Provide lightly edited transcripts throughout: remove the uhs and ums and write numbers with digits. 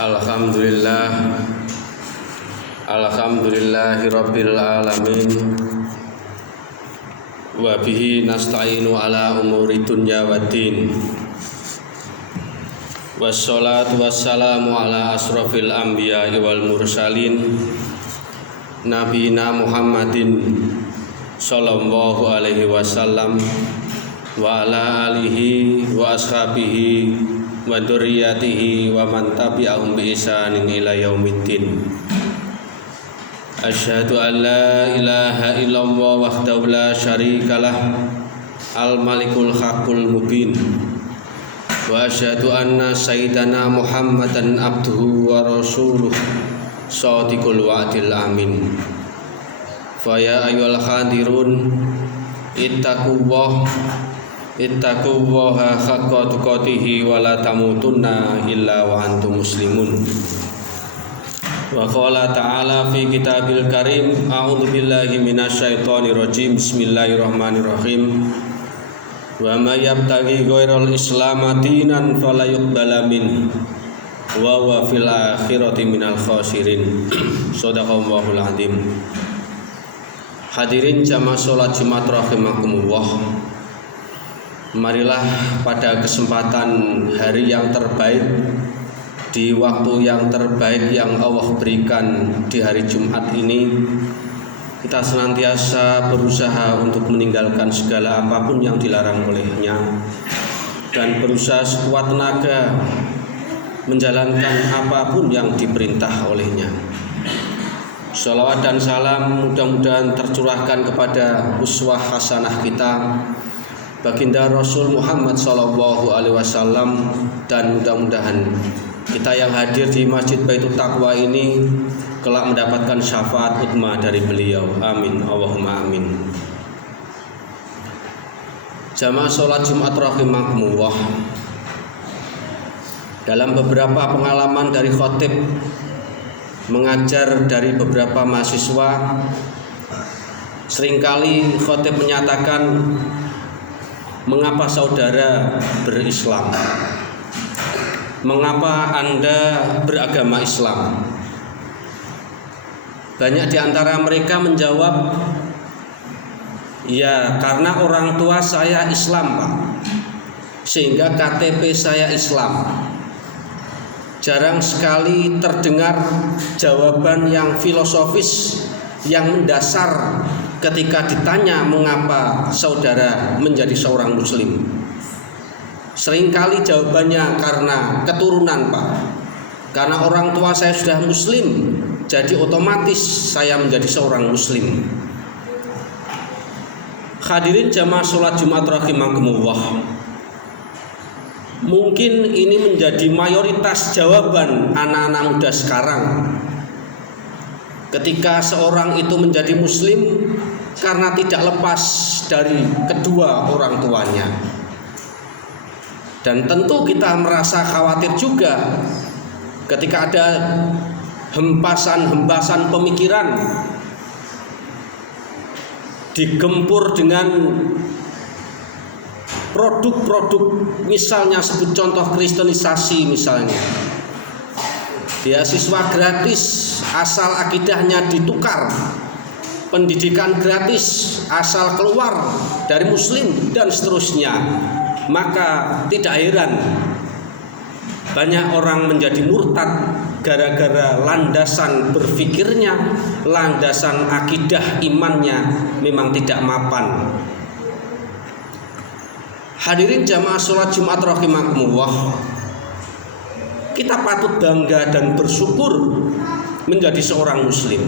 Alhamdulillah, alhamdulillahirabbil alamin. Wa bihi nasta'inu ala umuri dunya waddin. Wassalatu wassalamu ala asrofil anbiya'i wal mursalin, nabiyina Muhammadin sallallahu alaihi wasallam wa ala alihi wa ashabihi wa dzurriyyatihi wa man tabi'ahum bi ihsanin ila yaumiddin. Asyhadu an la ilaha illallah wahdahu la syarikalah al-malikul haqqul mubin, wa asyhadu anna sayyidana Muhammadan abduhu wa rasuluh shadiqul wa'dil amin. Fa ya ayyuhal hadirun ittaqullaha haqqa tuqatih wa la tamutunna illa wa antum muslimun. Wa qala ta'ala fi kitabil karim, a'udzu billahi minasyaitonir rajim, bismillahirrahmanirrahim. Wa may yabtaghi ghairal islam dinan fala yuqbala min wa huwa fil akhirati minal khasirin. Shadaqallahul azim. Hadirin jamaah salat Jumat rahimakumullah. Marilah pada kesempatan hari yang terbaik, di waktu yang terbaik yang Allah berikan di hari Jumat ini, kita senantiasa berusaha untuk meninggalkan segala apapun yang dilarang olehnya dan berusaha sekuat tenaga menjalankan apapun yang diperintah olehnya. Shalawat dan salam mudah-mudahan tercurahkan kepada uswah hasanah kita, baginda Rasul Muhammad sallallahu alaihi wasallam, dan mudah-mudahan kita yang hadir di Masjid Baitul Taqwa ini kelak mendapatkan syafaat utma dari beliau. Amin, Allahumma amin. Jamaah sholat Jumat rahimakumullah. Dalam beberapa pengalaman dari khotib mengajar dari beberapa mahasiswa, seringkali khotib menyatakan, mengapa saudara berislam? Mengapa Anda beragama Islam? Banyak di antara mereka menjawab, ya karena orang tua saya Islam, Pak, sehingga KTP saya Islam. Jarang sekali terdengar jawaban yang filosofis, yang mendasar ketika ditanya mengapa saudara menjadi seorang muslim. Seringkali jawabannya karena keturunan, Pak. Karena orang tua saya sudah muslim, jadi otomatis saya menjadi seorang muslim. Hadirin jamaah sholat Jumat rahimakumullah. Mungkin ini menjadi mayoritas jawaban anak-anak muda sekarang. Ketika seorang itu menjadi muslim karena tidak lepas dari kedua orang tuanya. Dan tentu kita merasa khawatir juga ketika ada hempasan-hempasan pemikiran digempur dengan produk-produk, misalnya sebut contoh kristenisasi misalnya. Beasiswa gratis asal akidahnya ditukar, pendidikan gratis asal keluar dari muslim, dan seterusnya. Maka tidak heran banyak orang menjadi murtad gara-gara landasan berfikirnya, landasan akidah imannya memang tidak mapan. Hadirin jamaah sholat Jumat rahimakumullah, kita patut bangga dan bersyukur menjadi seorang muslim.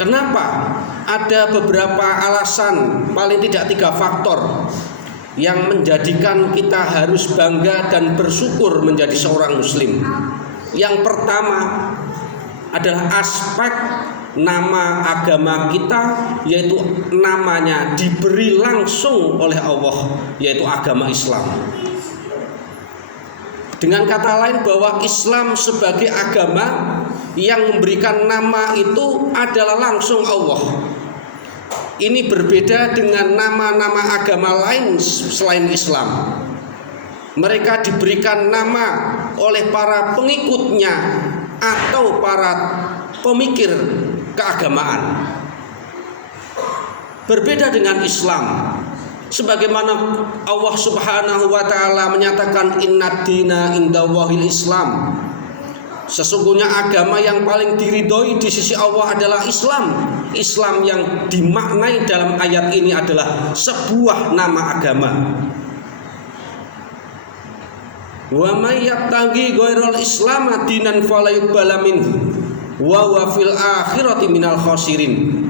Kenapa? Ada beberapa alasan, paling tidak 3 faktor yang menjadikan kita harus bangga dan bersyukur menjadi seorang muslim. Yang pertama adalah aspek nama agama kita, yaitu namanya diberi langsung oleh Allah, yaitu agama Islam. Dengan kata lain, bahwa Islam sebagai agama yang memberikan nama itu adalah langsung Allah. Ini berbeda dengan nama-nama agama lain selain Islam. Mereka diberikan nama oleh para pengikutnya atau para pemikir keagamaan. Berbeda dengan Islam, sebagaimana Allah Subhanahu wa taala menyatakan innad dina indallahil Islam. Sesungguhnya agama yang paling diridhoi di sisi Allah adalah Islam. Islam yang dimaknai dalam ayat ini adalah sebuah nama agama. Wa may yabtaghi ghairal islam dinan fala yuqbala minhu wa huwa fil akhirati minal khasirin.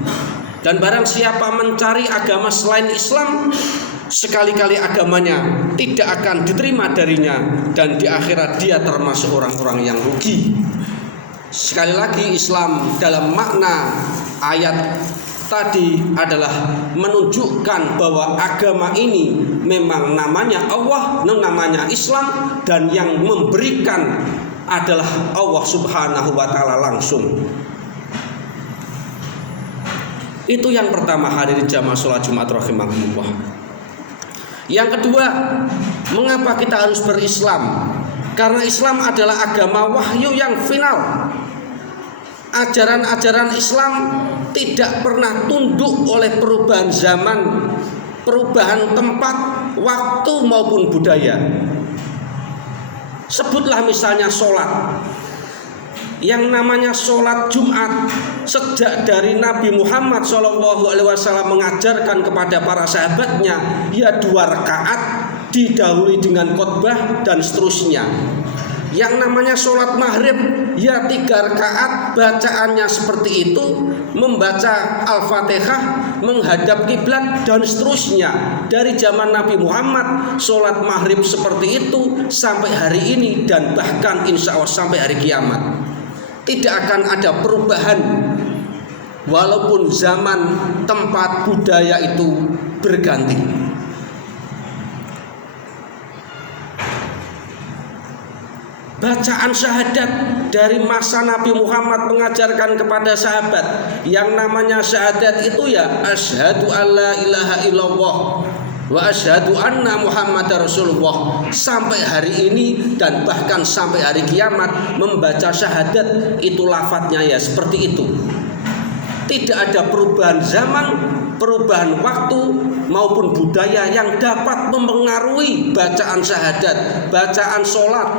Dan barang siapa mencari agama selain Islam, sekali-kali agamanya tidak akan diterima darinya, dan di akhirat dia termasuk orang-orang yang rugi. Sekali lagi, Islam dalam makna ayat tadi adalah menunjukkan bahwa agama ini memang namanya Allah, namanya Islam, dan yang memberikan adalah Allah Subhanahu wa taala langsung. Itu yang pertama, hadirin jamaah sholat Jumat rahimakumullah. Yang kedua, mengapa kita harus berislam? Karena Islam adalah agama wahyu yang final. Ajaran-ajaran Islam tidak pernah tunduk oleh perubahan zaman, perubahan tempat, waktu maupun budaya. Sebutlah misalnya sholat. Yang namanya sholat Jumat sejak dari Nabi Muhammad SAW mengajarkan kepada para sahabatnya, ya 2 rakaat didahului dengan khotbah dan seterusnya. Yang namanya sholat maghrib, ya 3 rakaat bacaannya seperti itu, membaca Al-Fatihah, menghadap kiblat dan seterusnya. Dari zaman Nabi Muhammad sholat maghrib seperti itu sampai hari ini, dan bahkan insya Allah sampai hari kiamat. Tidak akan ada perubahan walaupun zaman, tempat, budaya itu berganti. Bacaan syahadat dari masa Nabi Muhammad mengajarkan kepada sahabat, yang namanya syahadat itu ya asyhadu alla ilaha illallah wa asyhadu anna Muhammadar Rasulullah. Sampai hari ini dan bahkan sampai hari kiamat, membaca syahadat itu lafadznya ya seperti itu. Tidak ada perubahan zaman, perubahan waktu maupun budaya yang dapat mempengaruhi bacaan syahadat, bacaan sholat.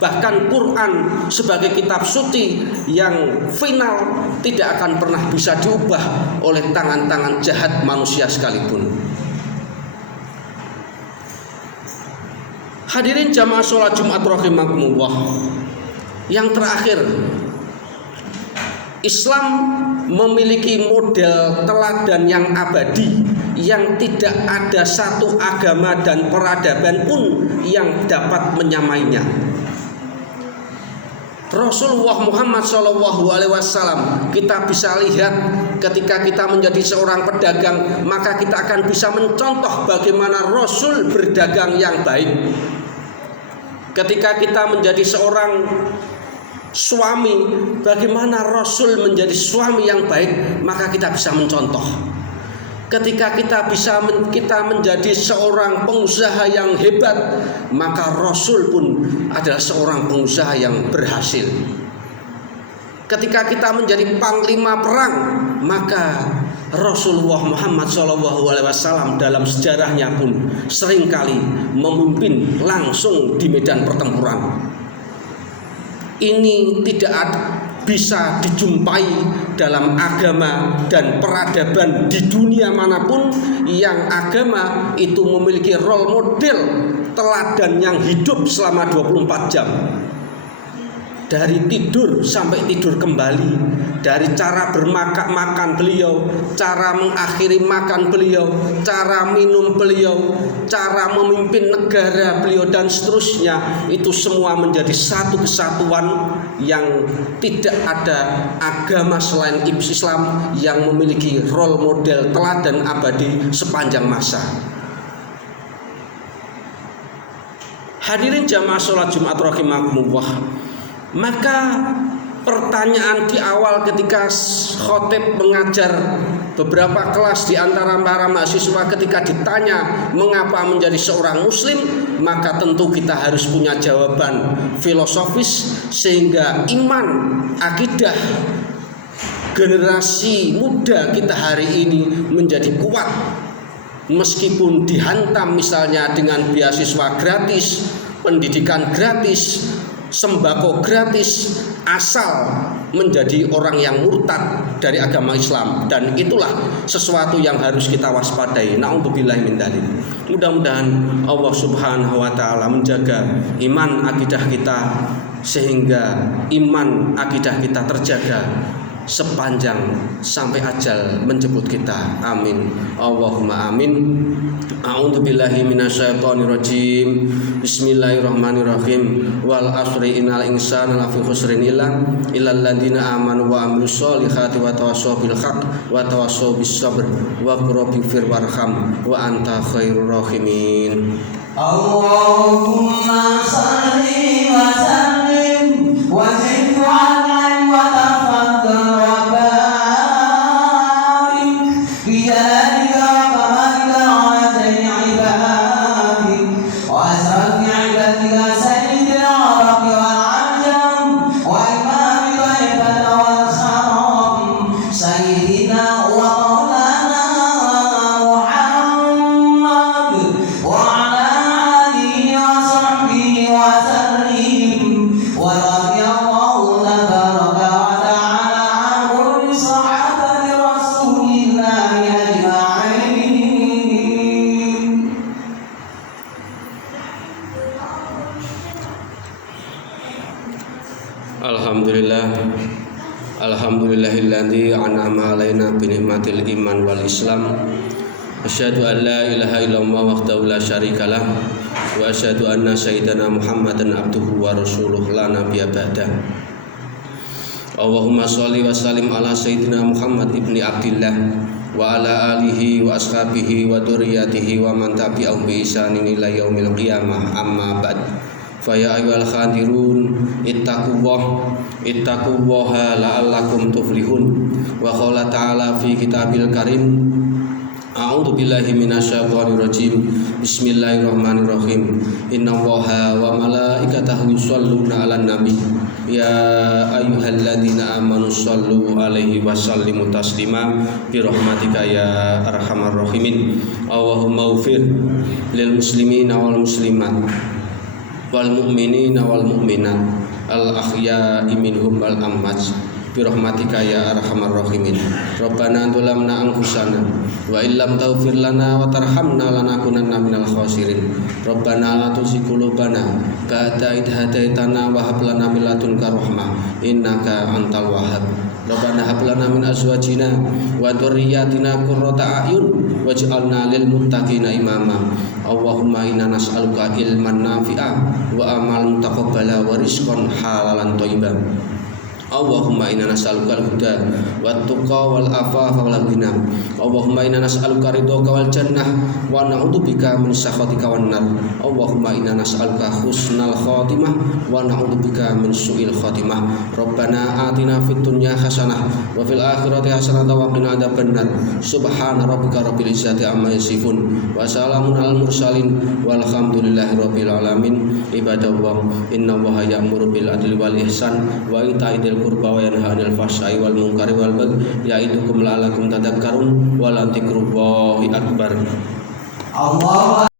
Bahkan Quran sebagai kitab suci yang final tidak akan pernah bisa diubah oleh tangan-tangan jahat manusia sekalipun. Hadirin jamaah sholat Jumat rahimakumullah. Yang terakhir, Islam memiliki model teladan yang abadi, yang tidak ada satu agama dan peradaban pun yang dapat menyamainya. Rasulullah Muhammad SAW kita bisa lihat ketika kita menjadi seorang pedagang, maka kita akan bisa mencontoh bagaimana Rasul berdagang yang baik. Ketika kita menjadi seorang suami, bagaimana Rasul menjadi suami yang baik, maka kita bisa mencontoh. Ketika kita menjadi seorang pengusaha yang hebat, maka Rasul pun adalah seorang pengusaha yang berhasil. Ketika kita menjadi panglima perang, maka Rasulullah Muhammad SAW dalam sejarahnya pun seringkali memimpin langsung di medan pertempuran. Ini tidak bisa dijumpai dalam agama dan peradaban di dunia manapun, yang agama itu memiliki role model teladan yang hidup selama 24 jam. Dari tidur sampai tidur kembali, dari cara bermakan beliau, cara mengakhiri makan beliau, cara minum beliau, cara memimpin negara beliau, dan seterusnya, itu semua menjadi satu kesatuan yang tidak ada agama selain Islam yang memiliki role model teladan abadi sepanjang masa. Hadirin jamaah sholat Jumat rahimakumullah. Maka pertanyaan di awal ketika khotib mengajar beberapa kelas di antara para mahasiswa, ketika ditanya mengapa menjadi seorang muslim, maka tentu kita harus punya jawaban filosofis sehingga iman, akidah generasi muda kita hari ini menjadi kuat. Meskipun dihantam misalnya dengan beasiswa gratis, pendidikan gratis, sembako gratis, asal menjadi orang yang murtad dari agama Islam, dan itulah sesuatu yang harus kita waspadai. Na'udzubillahi min dzalik. Mudah-mudahan Allah Subhanahu wa taala menjaga iman akidah kita sehingga iman akidah kita terjaga sepanjang sampai ajal menjemput kita. Amin. Allahumma amin. A'udzubillahi minasyaitonirrajim. Bismillahirrahmanirrahim. Wal asri innal insana lafi khusrin illal ladzina amanu wa amilus solihati wa tawassaw bil haqq wa tawassaw bis sabr wa qur warham wa anta khairur rahimin. Allahumma shalli wa sallim wa zid wa Alhamdulillahilladzi an'ama alaina bi ni'matil iman wal islam. Asyhadu an la ilaha illallah wahdahu la syarikalah wa asyhadu anna sayyidana Muhammadan abduhu wa rasuluh la nabiyya ba'dah. Allahumma sholli wa sallim ala sayyidina Muhammad ibni Abdillah wa ala alihi wa ashabihi wa dzurriyyatihi wa man tabi'ahum bi ihsanin ila yaumil qiyamah. Amma ba'd. Fa ya ayyuhal khadirun ittaqullaha la'allakum tuflihun. Wa qala ta'ala fi kitabil karim, a'udzu billahi minasyaitonir rajim. Bismillahirrahmanirrahim. Innallaha wa malaikatahu yusholluna 'alan nabi ya ayyuhalladzina amanu shollu 'alaihi wa sallimu taslima bi rahmatika ya arhamar rahimin. Allahumma ighfir lil muslimina wal muslimat wal mu'minina wal mu'minat al ahya'i minhum wal amwat bi rahmatika ya arhamar rahimin. Rabbana dzalamna anfusana wa illam taghfir lana wa tarhamna lanakunanna minal khasirin. Rabbana la tuzigh qulubana ba'da idh hadaitana wa hab lana min ladunka rahmah innaka antal wahhab. Rabbana hab lana min azwajina wa dzurriyyatina qurrata a'yun waj'alna lil muttaqina imama. Allahumma inna nas'aluka ilman nafi'a wa amalan mutaqabbala wa rizqan halalan thayyiban. Allahumma inna nas'aluka al-huda wat tuqa wal afafa wal ghina. Allahumma inna nas'aluka ridhaka wal jannah wa na'udzubika min sakhatika wan nar. Allahumma inna nas'aluka husnal khatimah wa na'udzubika min su'il khatimah. Rabbana atina fid dunya hasanah wa fil akhirati hasanah wa qina adzabannar. Subhana rabbika rabbil izzati amma yasifun wa salamun alal mursalin walhamdulillahi rabbil alamin. Ibadallah, innallaha ya'muru bil adli wal ihsan wa ita'i qurba wa yanha 'anil fahsya'i wal munkari wal baghi ya'idukum la'allakum tadhakkarun wa la dzikrullahi akbar. Allah